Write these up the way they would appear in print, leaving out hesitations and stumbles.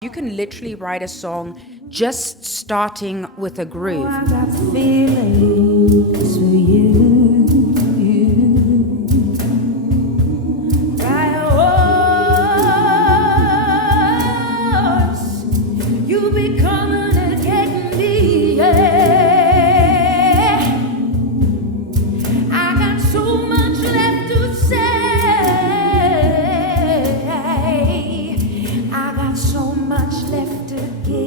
You can literally write a song just starting with a groove. I got feelings for you. You be coming and getting me, yeah. I got so much left to say. I got so much left to give.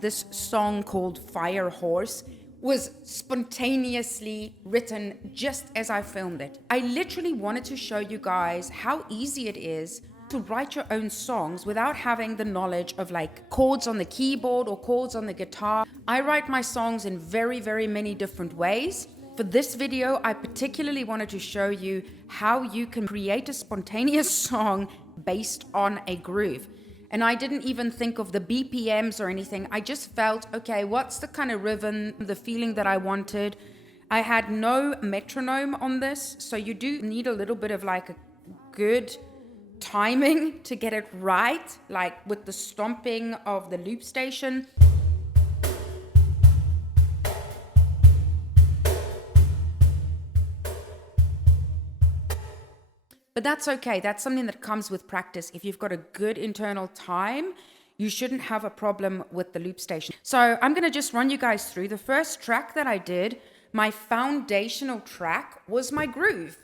This song called Fire Horse was spontaneously written just as I filmed it. I literally wanted to show you guys how easy it is to write your own songs without having the knowledge of like chords on the keyboard or chords on the guitar. I write my songs in very, very many different ways. For this video, I particularly wanted to show you how you can create a spontaneous song based on a groove. And I didn't even think of the BPMs or anything. I just felt, okay, what's the kind of rhythm, the feeling that I wanted? I had no metronome on this, so you do need a little bit of like a good timing to get it right, like with the stomping of the loop station. But that's okay. That's something that comes with practice. If you've got a good internal time, you shouldn't have a problem with the loop station. So I'm going to just run you guys through. The first track that I did, my foundational track, was my groove.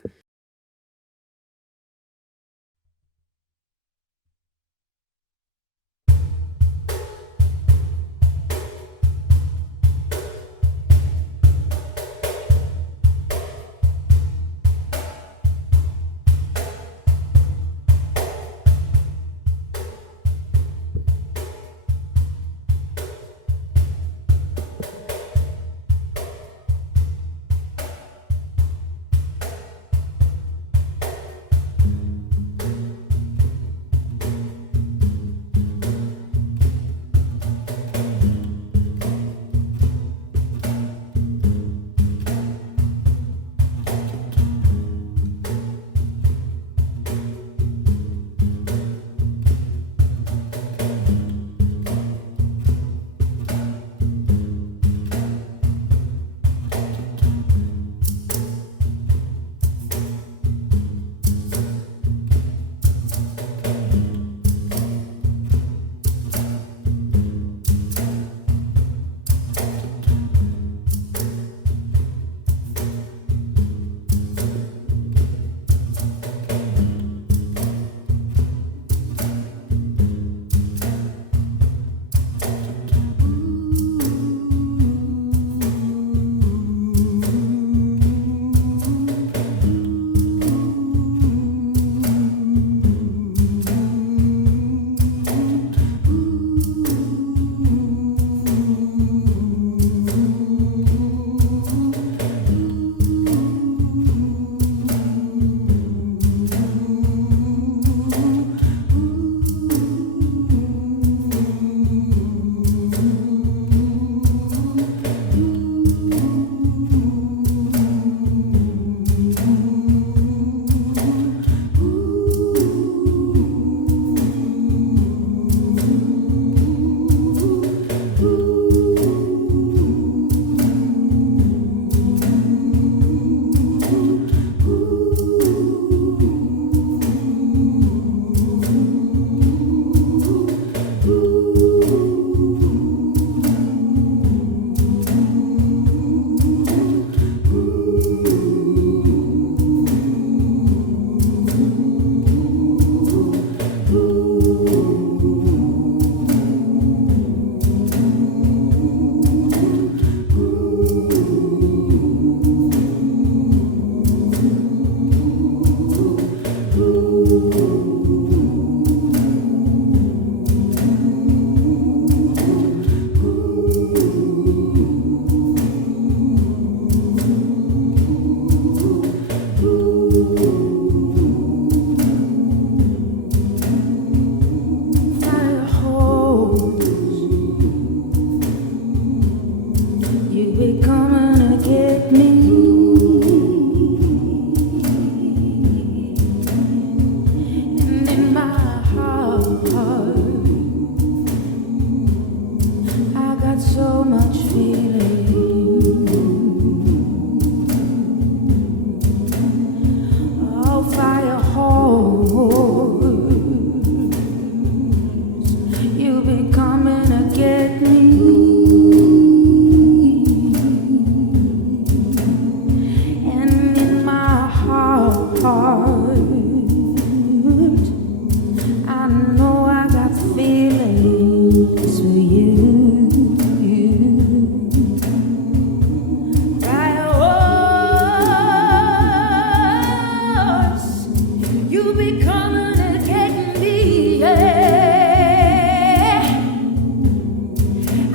You'll be coming and getting me, yeah.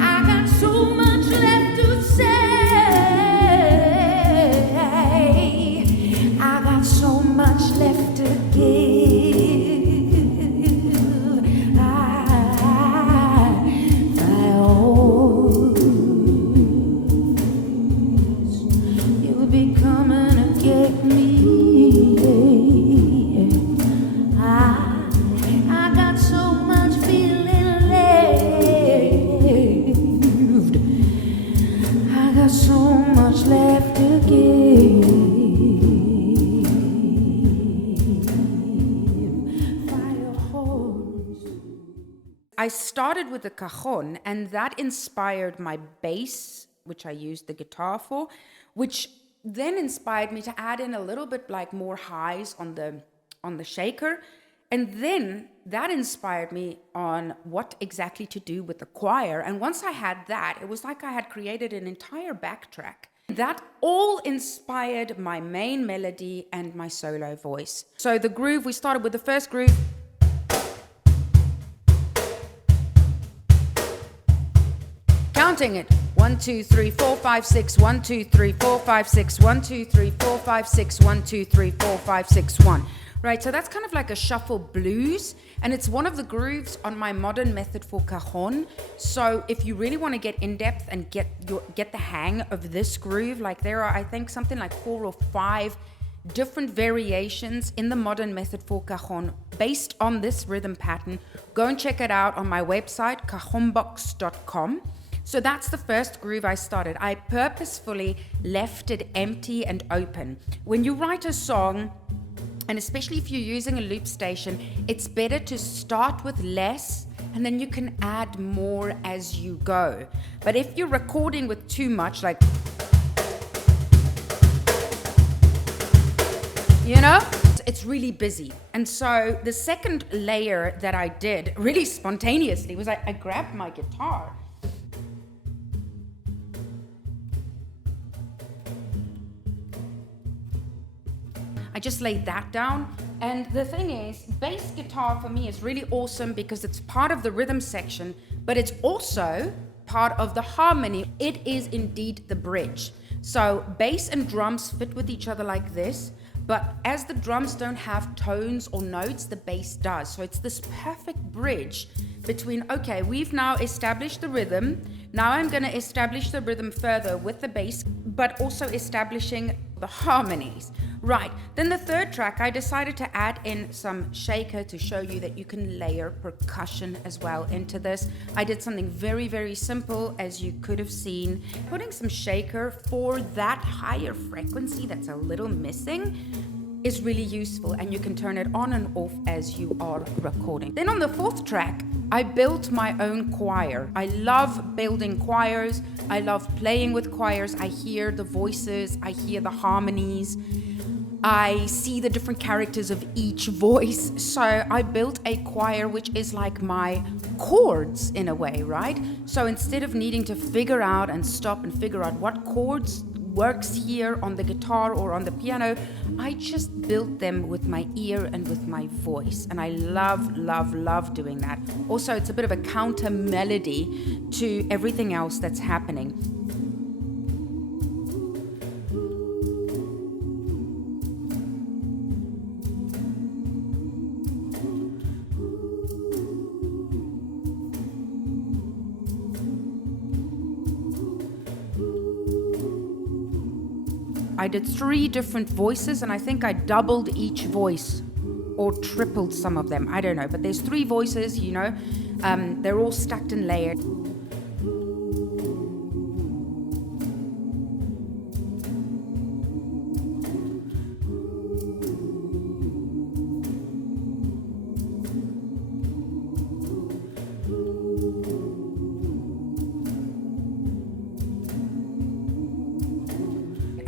I got so much left to say. I got so much left to give. You'll be coming to get me. I got so much feeling left. I got so much left to give. Fire horse. I started with the cajon, and that inspired my bass, which I used the guitar for, which then inspired me to add in a little bit like more highs on the shaker. And then that inspired me on what exactly to do with the choir. And once I had that, it was like I had created an entire backtrack. That all inspired my main melody and my solo voice. So the groove, we started with the first groove. Counting it. 1, 2, 3, 4, 5, 6, 1, 2, 3, 4, 5, 6, 1, 2, 3, 4, 5, 6, 1, 2, 3, 4, 5, 6, 1. Right, so that's kind of like a shuffle blues, and it's one of the grooves on my modern method for cajon. So if you really want to get in depth and get the hang of this groove, like there are, I think, something like 4 or 5 different variations in the modern method for cajon based on this rhythm pattern. Go and check it out on my website, cajonbox.com. So that's the first groove I started. I purposefully left it empty and open. When you write a song, and especially if you're using a loop station, it's better to start with less and then you can add more as you go. But if you're recording with too much, like, you know, it's really busy. And so the second layer that I did really spontaneously was I grabbed my guitar. I just laid that down. And the thing is, bass guitar for me is really awesome because it's part of the rhythm section, but it's also part of the harmony. It is indeed the bridge. So bass and drums fit with each other like this, but as the drums don't have tones or notes, the bass does. So it's this perfect bridge between, okay, we've now established the rhythm. Now I'm going to establish the rhythm further with the bass, but also establishing the harmonies. Right, then the third track, I decided to add in some shaker to show you that you can layer percussion as well into this. I did something very, very simple, as you could have seen. Putting some shaker for that higher frequency that's a little missing is really useful, and you can turn it on and off as you are recording. Then on the fourth track, I built my own choir. I love building choirs. I love playing with choirs. I hear the voices, I hear the harmonies. I see the different characters of each voice. So I built a choir which is like my chords in a way, right? So instead of needing to figure out and stop and figure out what chords works here on the guitar or on the piano, I just built them with my ear and with my voice. And I love, love, love doing that. Also, it's a bit of a counter melody to everything else that's happening. I did 3 different voices, and I think I doubled each voice or tripled some of them. I don't know, but there's 3 voices, you know. They're all stacked and layered.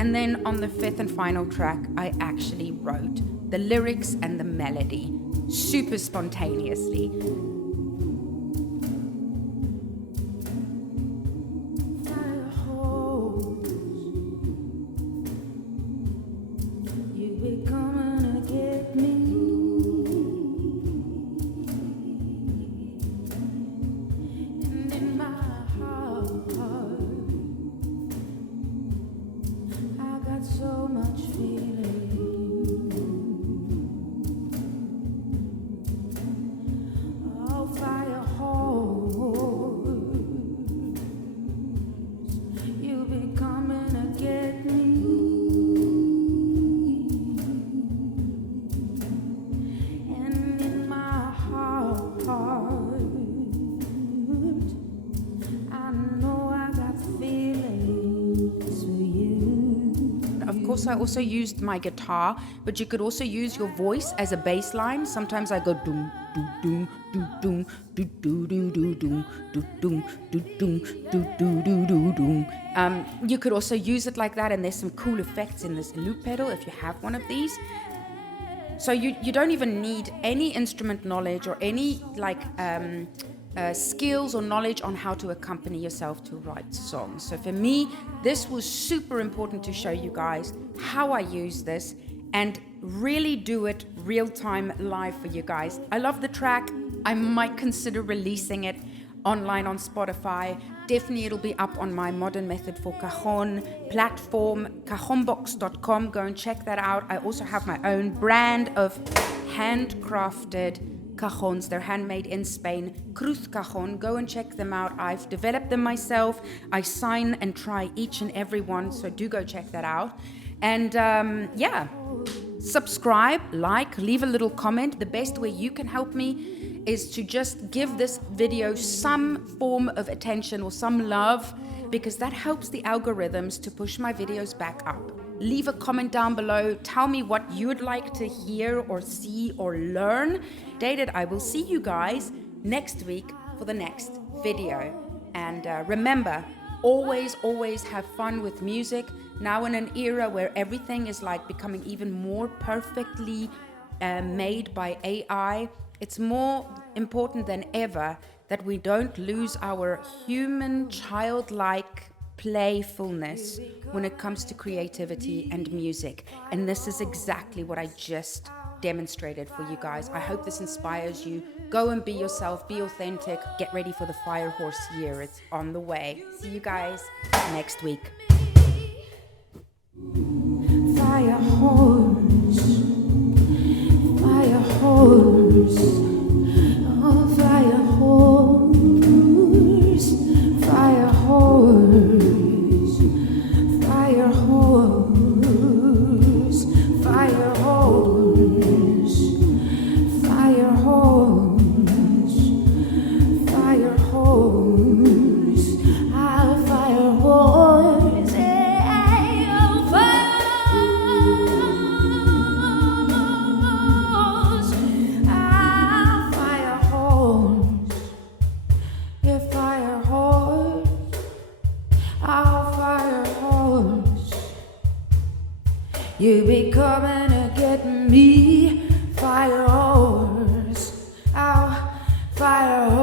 And then on the 5th and final track, I actually wrote the lyrics and the melody super spontaneously. You be coming to get me. course, I also used my guitar, but you could also use your voice as a bass line. Sometimes I go doom, doom, doom, doom, doom, doom, doom, doom, doom, doom, doom, doom, doom, doom, doom. You could also use it like that, and there's some cool effects in this loop pedal if you have one of these. So you don't even need any instrument knowledge or any skills or knowledge on how to accompany yourself to write songs. So for me, this was super important to show you guys how I use this and really do it real time live for you guys. I love the track. I might consider releasing it online on Spotify. Definitely it'll be up on my Modern Method for Cajon platform, cajonbox.com. Go and check that out. I also have my own brand of handcrafted cajons. They're handmade in Spain. Cruz Cajon. Go and check them out. I've developed them myself. I sign and try each and every one, so do go check that out. And subscribe, like, leave a little comment. The best way you can help me is to just give this video some form of attention or some love, because that helps the algorithms to push my videos back up. Leave a comment down below. Tell me what you'd like to hear or see or learn. Dated, I will see you guys next week for the next video. And remember, always have fun with music. Now in an era where everything is like becoming even more perfectly made by AI, it's more important than ever that we don't lose our human, childlike playfulness when it comes to creativity and music. And this is exactly what I just demonstrated for you guys. I hope this inspires you. Go and be yourself, be authentic, get ready for the Fire Horse year. It's on the way. See you guys next week. Fire horse, fire horse, oh fire horse, fire horse, fire horse, fire horse, fire horse, fire horse, I'll fire horse, I'll fire horse, I'll fire horse, yeah fire horse, I'll fire horse, you be coming to get me, fire horse, I'll fire horse.